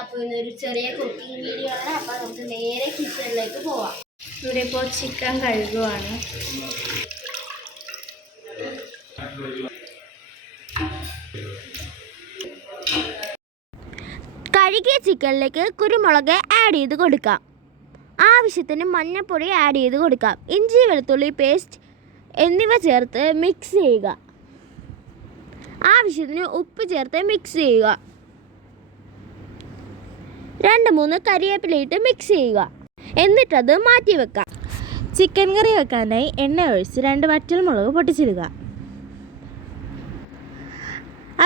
അപ്പോൾ ഇന്നൊരു ചെറിയ കുക്കിംഗ് വീഡിയോ ആണ്. അപ്പോൾ നമുക്ക് നേരെ കിച്ചണിലേക്ക് പോവാം. ഇവിടെ ഇപ്പോൾ ചിക്കൻ കഴുകുവാണ്. കഴുകിയ ചിക്കനിലേക്ക് കുരുമുളക് ആഡ് ചെയ്ത് കൊടുക്കാം. ആവശ്യത്തിന് മഞ്ഞൾപ്പൊടി ആഡ് ചെയ്ത് കൊടുക്കാം. ഇഞ്ചി വെളുത്തുള്ളി പേസ്റ്റ് എന്നിവ ചേർത്ത് മിക്സ് ചെയ്യുക. ആവശ്യത്തിന് ഉപ്പ് ചേർത്ത് മിക്സ് ചെയ്യുക. 2-3 കരിവേപ്പിലയിട്ട് മിക്സ് ചെയ്യുക. എന്നിട്ടത് മാറ്റി വെക്കാം. ചിക്കൻ കറി വെക്കാനായി എണ്ണ ഒഴിച്ച് 2 വറ്റൽമുളക് പൊട്ടിച്ചിടുക.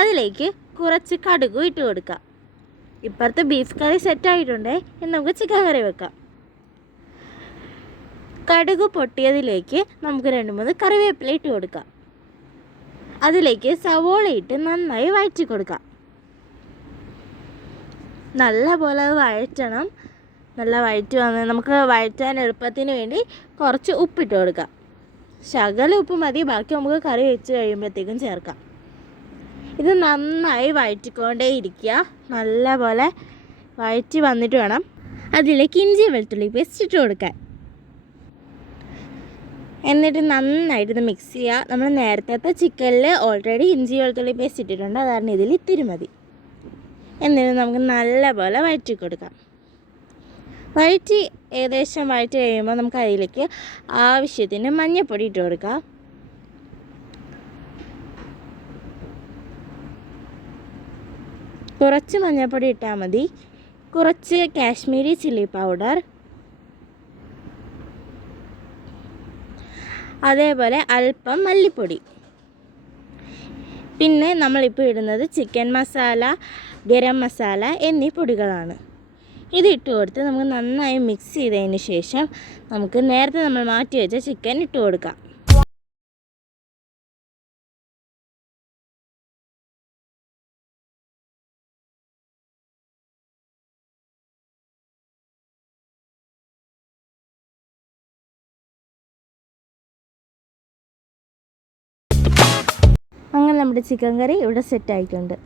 അതിലേക്ക് കുറച്ച് കടുക് ഇട്ട് കൊടുക്കുക. ഇപ്പുറത്ത് ബീഫ് കറി സെറ്റായിട്ടുണ്ട്. ഇനി നമുക്ക് ചിക്കൻ കറി വെക്കാം. കടുക് പൊട്ടിയതിലേക്ക് നമുക്ക് 2-3 കറിവേപ്പില ഇട്ട് കൊടുക്കാം. അതിലേക്ക് സവോള ഇട്ട് നന്നായി വഴറ്റി കൊടുക്കാം. നല്ലപോലെ അത് വഴറ്റണം. നല്ല വഴറ്റി വന്ന് നമുക്ക് വഴറ്റാൻ എളുപ്പത്തിന് വേണ്ടി കുറച്ച് ഉപ്പിട്ട് കൊടുക്കാം. ശകലം ഉപ്പ് മതി, ബാക്കി നമുക്ക് കറി വെച്ച് കഴിയുമ്പോഴത്തേക്കും ചേർക്കാം. ഇത് നന്നായി വഴറ്റിക്കൊണ്ടേ ഇരിക്കുക. നല്ലപോലെ വഴറ്റി വന്നിട്ട് വേണം അതിലേക്ക് ഇഞ്ചി വെളുത്തുള്ളി പേസ്റ്റ് ഇട്ട് കൊടുക്കാൻ. എന്നിട്ട് നന്നായിട്ട് ഇത് മിക്സ് ചെയ്യുക. നമ്മൾ നേരത്തെ ചിക്കനിൽ ഓൾറെഡി ഇഞ്ചി വെളുത്തുള്ളി പേസ്റ്റ് ഇട്ടിട്ടുണ്ട്, അതാണ് ഇതിൽ ഇത്തിരി മതി. എന്നിട്ട് നമുക്ക് നല്ലപോലെ വഴറ്റി കൊടുക്കാം. വഴറ്റി ഏകദേശം വഴറ്റി കഴിയുമ്പോൾ നമുക്ക് അതിലേക്ക് ആവശ്യത്തിന് മഞ്ഞൾപ്പൊടി ഇട്ട് കൊടുക്കാം. കുറച്ച് മഞ്ഞൾപ്പൊടി ഇട്ടാൽ മതി. കുറച്ച് കാശ്മീരി ചില്ലി പൗഡർ, അതേപോലെ അല്പം മല്ലിപ്പൊടി. പിന്നെ നമ്മളിപ്പോൾ ഇടുന്നത് ചിക്കൻ മസാല, ഗരം മസാല എന്നീ പൊടികളാണ്. ഇത് ഇട്ട് കൊടുത്ത് നമുക്ക് നന്നായി മിക്സ് ചെയ്തതിന് ശേഷം നമുക്ക് നേരത്തെ നമ്മൾ മാറ്റി വെച്ച ചിക്കൻ ഇട്ട് കൊടുക്കാം. അങ്ങനെ നമ്മുടെ ചിക്കൻ കറി ഇവിടെ സെറ്റായിട്ടുണ്ട്.